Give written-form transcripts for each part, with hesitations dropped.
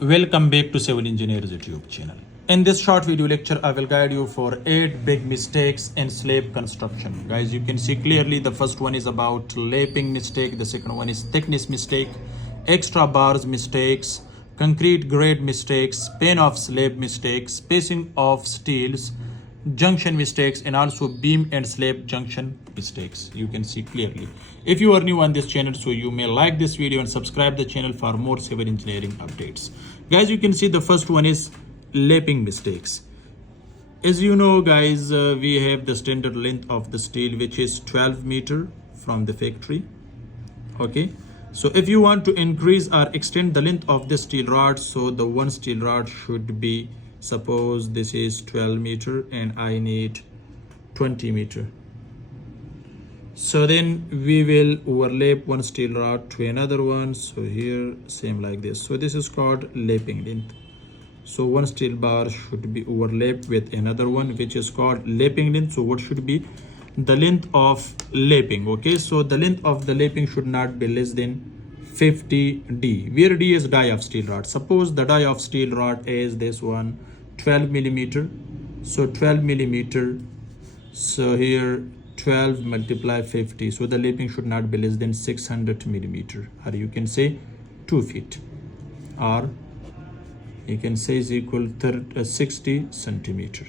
Welcome back to Civil Engineers YouTube channel. In this short video lecture, I will guide you for 8 big mistakes in slab construction. Guys, you can see clearly the first one is about lapping mistake, the second one is thickness mistake, extra bars mistakes, concrete grade mistakes, span of slab mistakes, spacing of steels, junction mistakes, and also beam and slab junction mistakes. You can see clearly. If you are new on this channel, so you may like this video and subscribe the channel for more civil engineering updates. Guys, you can see the first one is lapping mistakes. As you know, guys, we have the standard length of the steel, which is 12 meter from the factory. Okay, so if you want to increase or extend the length of the steel rod, so the one steel rod should be, suppose this is 12 meter and I need 20 meter. So then we will overlap one steel rod to another one. So here same like this. So this is called lapping length. So one steel bar should be overlapped with another one, which is called lapping length. So what should be the length of lapping? Okay, so the length of the lapping should not be less than 50 D, where D is die of steel rod. Suppose the die of steel rod is this one, 12 millimeter. So 12 millimeter. So here 12 multiply 50. So the lapping should not be less than 600 millimeter, or you can say 2 feet, or you can say is equal to 60 centimeter.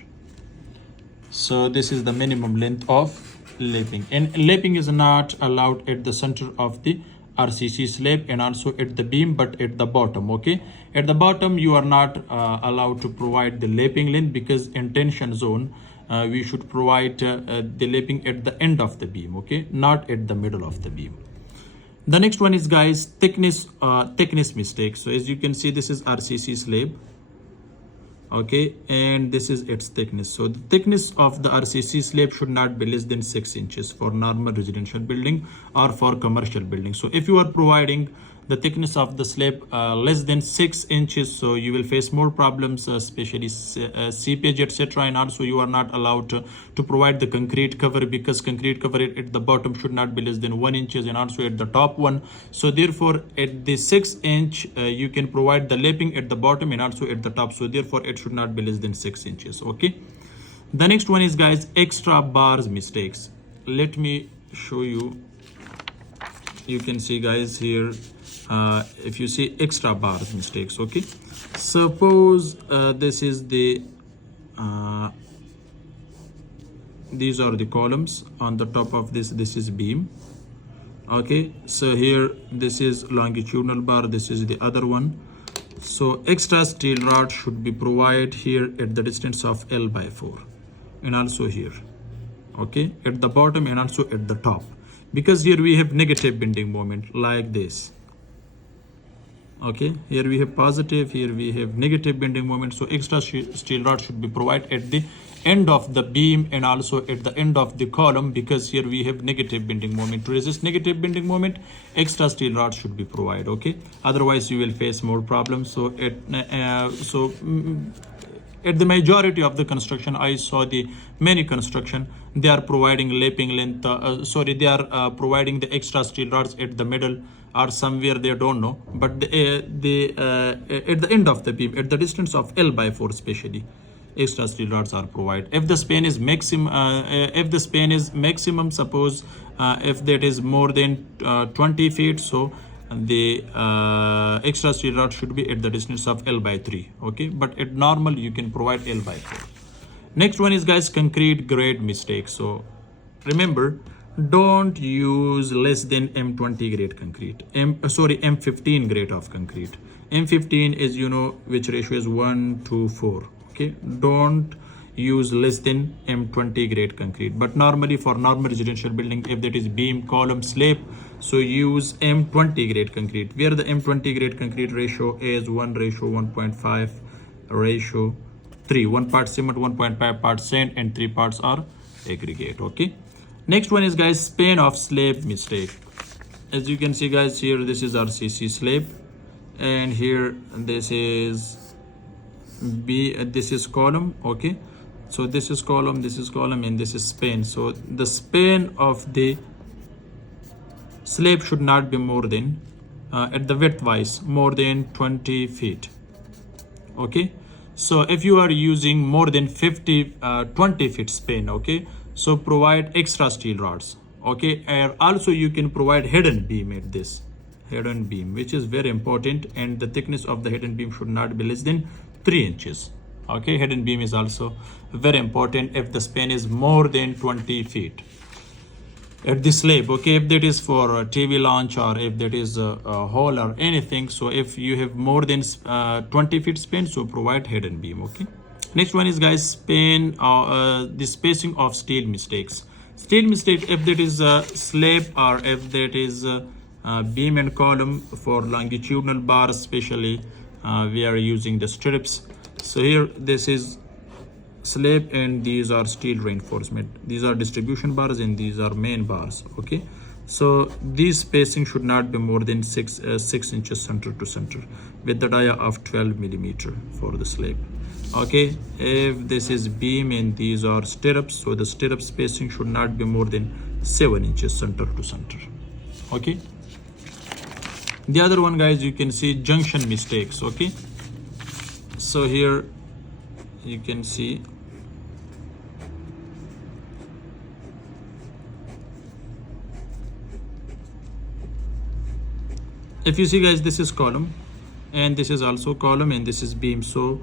So this is the minimum length of lapping, and lapping is not allowed at the center of the RCC slab and also at the beam, but at the bottom. Okay, at the bottom you are not allowed to provide the lapping length, because in tension zone we should provide the lapping at the end of the beam, okay, not at the middle of the beam. The next one is, guys, thickness mistake. So as you can see, this is RCC slab, okay, and this is its thickness. So the thickness of the RCC slab should not be less than 6 inches for normal residential building or for commercial building. So if you are providing the thickness of the slab less than 6 inches, so you will face more problems, especially seepage, etc. And also you are not allowed to provide the concrete cover, because concrete cover at the bottom should not be less than 1 inches, and also at the top one. So therefore at the 6 inch you can provide the lapping at the bottom and also at the top. So therefore it should not be less than 6 inches. Okay, the next one is, guys, extra bars mistakes. Let me show you. You can see, guys, here if you see extra bars mistakes. Okay, suppose this is the these are the columns. On the top of this is beam. Okay, so here this is longitudinal bar, this is the other one. So extra steel rod should be provided here at the distance of L/4, and also here, okay, at the bottom and also at the top, because here we have negative bending moment like this. Okay, here we have positive, here we have negative bending moment. So extra steel rod should be provided at the end of the beam and also at the end of the column, because here we have negative bending moment. To resist negative bending moment, extra steel rod should be provided. Okay, otherwise you will face more problems. So at the majority of the construction, I saw the many construction, they are providing lapping length, they are providing the extra steel rods at the middle or somewhere, they don't know, but at the end of the beam, at the distance of L/4 especially, extra steel rods are provided. If the span is maximum, suppose if that is more than 20 feet, so the extra steel rod should be at the distance of L/3. Okay, but at normal you can provide L/4. Next one is, guys, concrete grade mistake. So remember, don't use less than M20 grade concrete, M15 grade of concrete. M15 is, you know, which ratio is 1:4. Okay, don't use less than M20 grade concrete, but normally for normal residential building, if that is beam, column, slab, so use M20 grade concrete, where the M20 grade concrete ratio is 1:1.5:3. 1 part cement, 1.5 part sand, and 3 parts are aggregate. Okay, next one is, guys, span of slab mistake. As you can see, guys, here this is RCC slab, and here this is this is column. Okay, so this is column, and this is span. So the span of the slab should not be more than at the width wise more than 20 feet. Okay, so if you are using more than 20 feet span, okay, so provide extra steel rods. Okay, and also you can provide hidden beam at this hidden beam, which is very important, and the thickness of the hidden beam should not be less than 3 inches. Okay, hidden beam is also very important if the span is more than 20 feet at this slab. Okay, if that is for a TV launch, or if that is a hall or anything, so if you have more than 20 feet span, so provide hidden beam. Okay, next one is, guys, span the spacing of steel mistakes. Steel mistake, if that is a slab, or if that is beam and column for longitudinal bars, especially we are using the strips. So here this is slab and these are steel reinforcement. These are distribution bars and these are main bars. Okay, so these spacing should not be more than 6 inches center to center with the dia of 12 millimeter for the slab. Okay, if this is beam and these are stirrups, so the stirrup spacing should not be more than 7 inches center to center. Okay, the other one, guys, you can see junction mistakes. Okay, so here you can see if you see, guys, this is column and this is also column and this is beam. So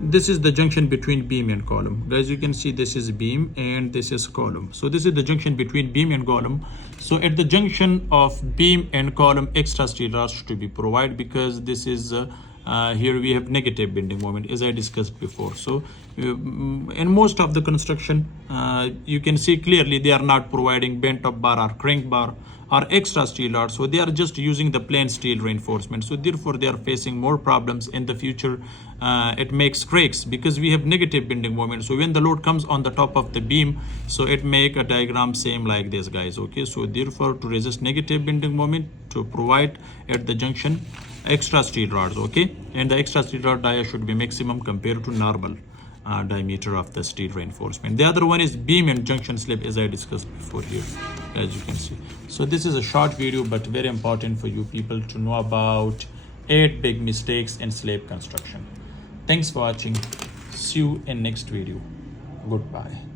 this is the junction between beam and column. Guys, you can see this is beam and this is column. So this is the junction between beam and column. So at the junction of beam and column, extra steel rods to be provided, because this is here we have negative bending moment, as I discussed before. So in most of the construction, you can see clearly they are not providing bent up bar or crank bar or extra steel rods. So they are just using the plain steel reinforcement. So therefore they are facing more problems in the future. It makes cracks because we have negative bending moment. So when the load comes on the top of the beam, so it make a diagram same like this, guys. Okay, so therefore to resist negative bending moment, to provide at the junction extra steel rods. Okay, and the extra steel rod dia should be maximum compared to normal diameter of the steel reinforcement. The other one is beam and junction slab, as I discussed before here, as you can see. So this is a short video but very important for you people to know about 8 big mistakes in slab construction. Thanks for watching. See you in next video. Goodbye.